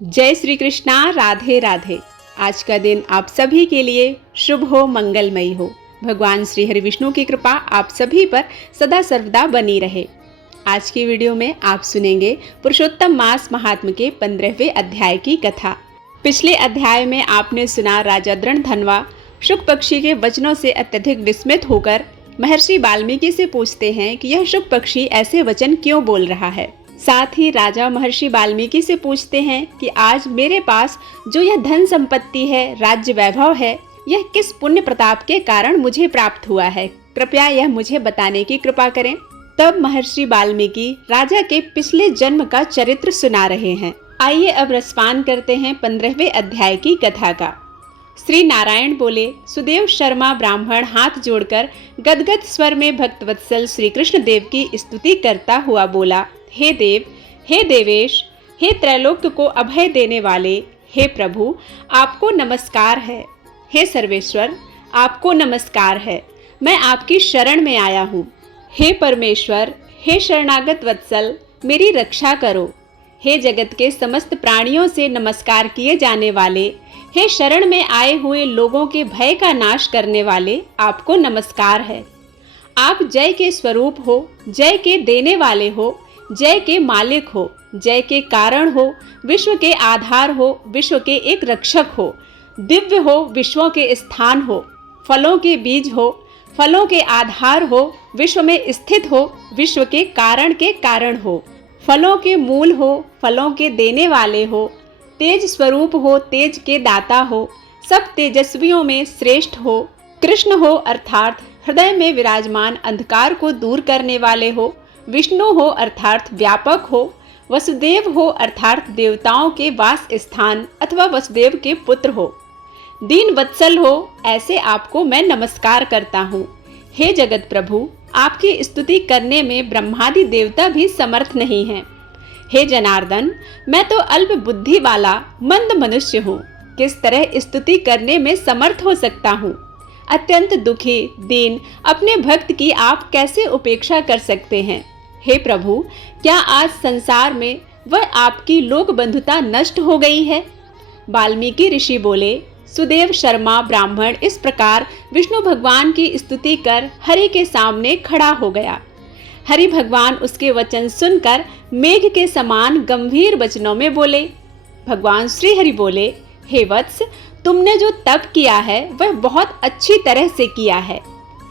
जय श्री कृष्णा। राधे राधे। आज का दिन आप सभी के लिए शुभ हो, मंगलमयी हो। भगवान श्री हरि विष्णु की कृपा आप सभी पर सदा सर्वदा बनी रहे। आज की वीडियो में आप सुनेंगे पुरुषोत्तम मास महात्म्य के 15वें अध्याय की कथा। पिछले अध्याय में आपने सुना राजा दृढ़धनवा शुक पक्षी के वचनों से अत्यधिक विस्मित होकर महर्षि वाल्मीकि से पूछते हैं कि यह शुक पक्षी ऐसे वचन क्यों बोल रहा है। साथ ही राजा महर्षि वाल्मीकि से पूछते हैं कि आज मेरे पास जो यह धन संपत्ति है, राज्य वैभव है, यह किस पुण्य प्रताप के कारण मुझे प्राप्त हुआ है, कृपया यह मुझे बताने की कृपा करें। तब महर्षि वाल्मीकि राजा के पिछले जन्म का चरित्र सुना रहे हैं। आइए अब रसपान करते हैं 15वें अध्याय की कथा का। श्री नारायण बोले, सुदेव शर्मा ब्राह्मण हाथ जोड़कर गदगद स्वर में भक्तवत्सल श्री कृष्ण देव की स्तुति करता हुआ बोला, हे देव, हे देवेश, हे त्रैलोक्य को अभय देने वाले, हे प्रभु, आपको नमस्कार है। हे सर्वेश्वर, आपको नमस्कार है। मैं आपकी शरण में आया हूँ। हे परमेश्वर, हे शरणागत वत्सल, मेरी रक्षा करो। हे जगत के समस्त प्राणियों से नमस्कार किए जाने वाले, हे शरण में आए हुए लोगों के भय का नाश करने वाले, आपको नमस्कार है। आप जय के स्वरूप हो, जय के देने वाले हो, जय के मालिक हो, जय के कारण हो, विश्व के आधार हो, विश्व के एक रक्षक हो, दिव्य हो, विश्वों के स्थान हो, फलों के बीज हो, फलों के आधार हो, विश्व में स्थित हो, विश्व के कारण हो, फलों के मूल हो, फलों के देने वाले हो, तेज स्वरूप हो, तेज के दाता हो, सब तेजस्वियों में श्रेष्ठ हो, कृष्ण हो अर्थात हृदय में विराजमान अंधकार को दूर करने वाले हो, विष्णु हो अर्थात व्यापक हो, वसुदेव हो अर्थात देवताओं के वास स्थान अथवा वसुदेव के पुत्र हो, दीन वत्सल हो, ऐसे आपको मैं नमस्कार करता हूँ। हे जगत प्रभु, आपकी स्तुति करने में ब्रह्मादि देवता भी समर्थ नहीं हैं। हे जनार्दन, मैं तो अल्प बुद्धि वाला मंद मनुष्य हूँ, किस तरह स्तुति करने में समर्थ हो सकता हूँ। अत्यंत दुखी दीन अपने भक्त की आप कैसे उपेक्षा कर सकते हैं। हे प्रभु, क्या आज संसार में वह आपकी लोक बंधुता नष्ट हो गई है। वाल्मीकि ऋषि बोले, सुदेव शर्मा ब्राह्मण इस प्रकार विष्णु भगवान की स्तुति कर हरि के सामने खड़ा हो गया। हरि भगवान उसके वचन सुनकर मेघ के समान गंभीर वचनों में बोले। भगवान श्री हरि बोले, हे वत्स, तुमने जो तप किया है वह बहुत अच्छी तरह से किया है।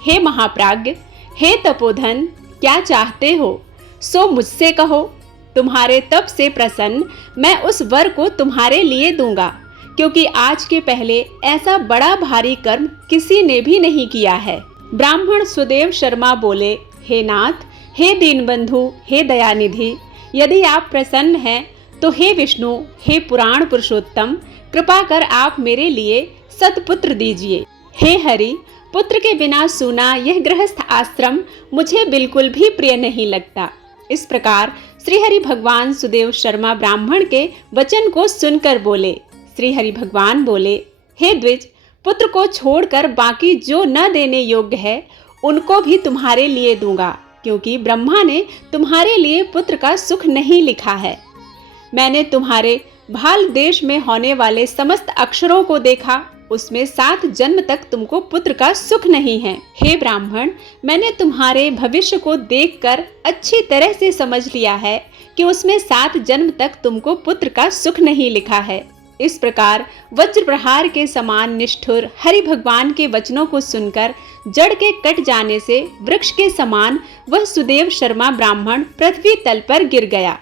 हे महाप्राज्ञ, हे तपोधन, क्या चाहते हो सो मुझसे कहो। तुम्हारे तप से प्रसन्न मैं उस वर को तुम्हारे लिए दूंगा, क्योंकि आज के पहले ऐसा बड़ा भारी कर्म किसी ने भी नहीं किया है। ब्राह्मण सुदेव शर्मा बोले, हे नाथ, हे दीनबंधु, हे दयानिधि, यदि आप प्रसन्न हैं तो हे विष्णु, हे पुराण पुरुषोत्तम, कृपा कर आप मेरे लिए सत्पुत्र दीजिए। हे हरि, पुत्र के बिना सूना यह गृहस्थ आश्रम मुझे बिल्कुल भी प्रिय नहीं लगता। इस प्रकार श्री हरि भगवान सुदेव शर्मा ब्राह्मण के वचन को सुनकर बोले। श्री हरि भगवान बोले, हे द्विज, पुत्र को छोड़कर बाकी जो न देने योग्य है उनको भी तुम्हारे लिए दूंगा, क्योंकि ब्रह्मा ने तुम्हारे लिए पुत्र का सुख नहीं लिखा है। मैंने तुम्हारे भाल देश में होने वाले समस्त अक्षरों को देखा, उसमें 7 जन्म तक तुमको पुत्र का सुख नहीं है। हे ब्राह्मण, मैंने तुम्हारे भविष्य को देखकर अच्छी तरह से समझ लिया है कि उसमें 7 जन्म तक तुमको पुत्र का सुख नहीं लिखा है। इस प्रकार वज्र प्रहार के समान निष्ठुर हरि भगवान के वचनों को सुनकर जड़ के कट जाने से वृक्ष के समान वह सुदेव शर्मा ब्राह्मण पृथ्वी तल पर गिर गया।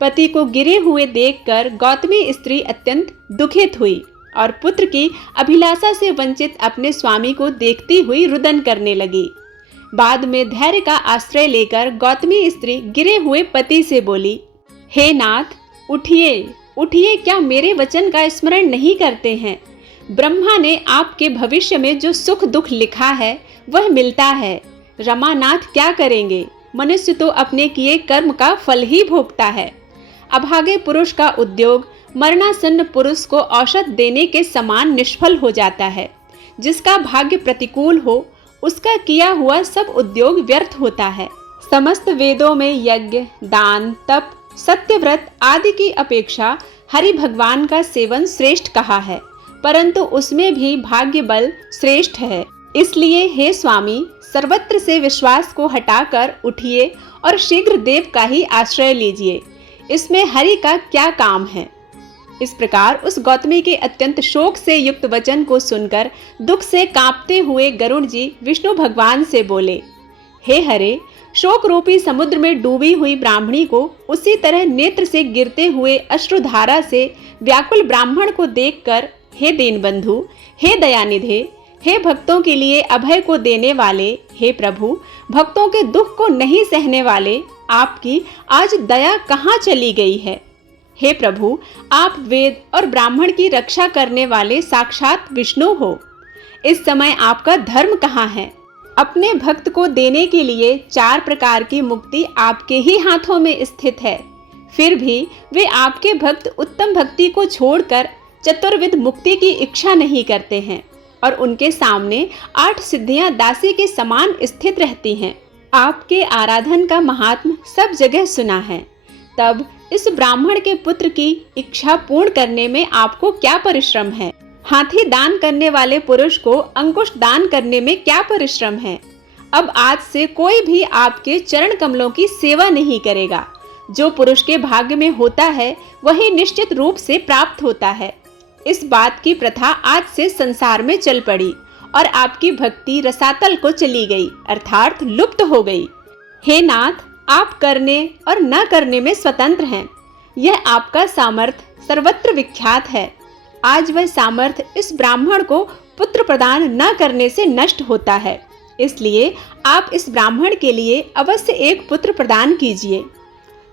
पति को गिरे हुए देखकर गौतमी स्त्री अत्यंत दुखित हुई और पुत्र की अभिलाषा से वंचित अपने स्वामी को देखती हुई रुदन करने लगी। बाद में धैर्य का आश्रय लेकर गौतमी स्त्री गिरे हुए पति से बोली, हे नाथ, उठिए उठिए, क्या मेरे वचन का स्मरण नहीं करते हैं। ब्रह्मा ने आपके भविष्य में जो सुख दुख लिखा है वह मिलता है। रमानाथ क्या करेंगे, मनुष्य तो अपने किए कर्म का फल ही भोगता है। अभागे पुरुष का उद्योग मरणासन्न पुरुष को औषध देने के समान निष्फल हो जाता है। जिसका भाग्य प्रतिकूल हो उसका किया हुआ सब उद्योग व्यर्थ होता है। समस्त वेदों में यज्ञ, दान, तप, सत्यव्रत आदि की अपेक्षा हरि भगवान का सेवन श्रेष्ठ कहा है, परंतु उसमें भी भाग्य बल श्रेष्ठ है। इसलिए हे स्वामी, सर्वत्र से विश्वास को हटाकर उठिए और शीघ्र देव का ही आश्रय लीजिए। इसमें हरि का क्या काम है। इस प्रकार उस गौतमी के अत्यंत शोक से युक्त वचन को सुनकर दुख से कांपते हुए गरुड़ जी विष्णु भगवान से बोले, हे हरे, शोक रूपी समुद्र में डूबी हुई ब्राह्मणी को उसी तरह नेत्र से गिरते हुए अश्रुधारा से व्याकुल ब्राह्मण को देखकर, हे दीनबंधु, हे दयानिधे, हे भक्तों के लिए अभय को देने वाले, हे प्रभु, भक्तों के दुख को नहीं सहने वाले, आपकी आज दया कहाँ चली गई है। हे प्रभु, आप वेद और ब्राह्मण की रक्षा करने वाले साक्षात विष्णु हो। इस समय आपका धर्म कहाँ है। अपने भक्त को देने के लिए 4 प्रकार की मुक्ति आपके ही हाथों में स्थित है, फिर भी वे आपके भक्त उत्तम भक्ति को छोड़कर चतुर्विध मुक्ति की इच्छा नहीं करते हैं और उनके सामने 8 सिद्धियां दासी के समान स्थित रहती हैं। आपके आराधन का महात्म सब जगह सुना है, तब इस ब्राह्मण के पुत्र की इच्छा पूर्ण करने में आपको क्या परिश्रम है। हाथी दान करने वाले पुरुष को अंकुश दान करने में क्या परिश्रम है। अब आज से कोई भी आपके चरण कमलों की सेवा नहीं करेगा। जो पुरुष के भाग्य में होता है वही निश्चित रूप से प्राप्त होता है। इस बात की प्रथा आज से संसार में चल पड़ी और आपकी भक्ति रसातल को चली गई, अर्थात लुप्त हो गई। हे नाथ, आप करने और न करने में स्वतंत्र हैं। यह आपका सामर्थ्य सर्वत्र विख्यात है। आज वह सामर्थ्य इस ब्राह्मण को पुत्र प्रदान न करने से नष्ट होता है, इसलिए आप इस ब्राह्मण के लिए अवश्य एक पुत्र प्रदान कीजिए।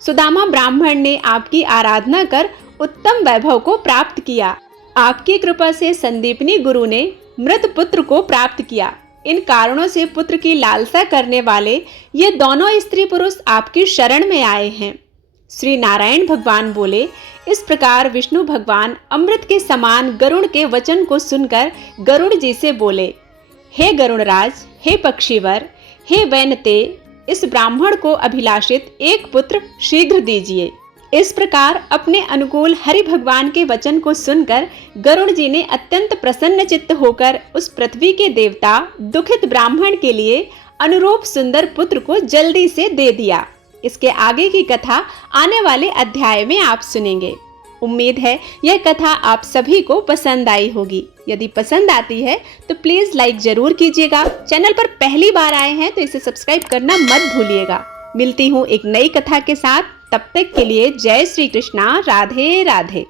सुदामा ब्राह्मण ने आपकी आराधना कर उत्तम वैभव को प्राप्त किया। आपकी कृपा से संदीपनी गुरु ने मृत पुत्र को प्राप्त किया। इन कारणों से पुत्र की लालसा करने वाले ये दोनों स्त्री पुरुष आपकी शरण में आए हैं। श्री नारायण भगवान बोले, इस प्रकार विष्णु भगवान अमृत के समान गरुड़ के वचन को सुनकर गरुड़ जी से बोले, हे गरुड़राज, हे पक्षीवर, हे वैनते, इस ब्राह्मण को अभिलाषित एक पुत्र शीघ्र दीजिए। इस प्रकार अपने अनुकूल हरि भगवान के वचन को सुनकर गरुड़ जी ने अत्यंत प्रसन्न चित्त होकर उस पृथ्वी के देवता दुखित ब्राह्मण के लिए अनुरूप सुंदर पुत्र को जल्दी से दे दिया। इसके आगे की कथा आने वाले अध्याय में आप सुनेंगे। उम्मीद है यह कथा आप सभी को पसंद आई होगी। यदि पसंद आती है तो प्लीज लाइक जरूर कीजिएगा। चैनल पर पहली बार आए हैं तो इसे सब्सक्राइब करना मत भूलिएगा। मिलती हूँ एक नई कथा के साथ, तब तक के लिए जय श्री कृष्णा, राधे राधे।